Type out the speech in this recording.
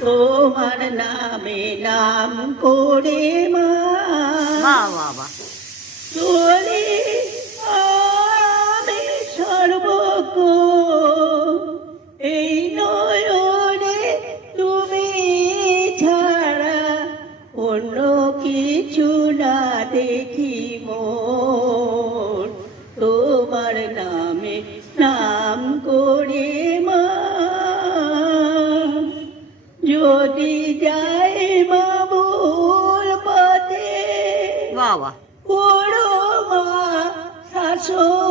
তোমার নামে নাম করে মা বাবা চলে আমি সর্বক এই নয়নে তুমি ছাড়া অন্য কিছু না দেখি মোর তোমার নামে নাম করে মা যদি যাই মা ভুল পথে বাবা ওড়ো মা শাসন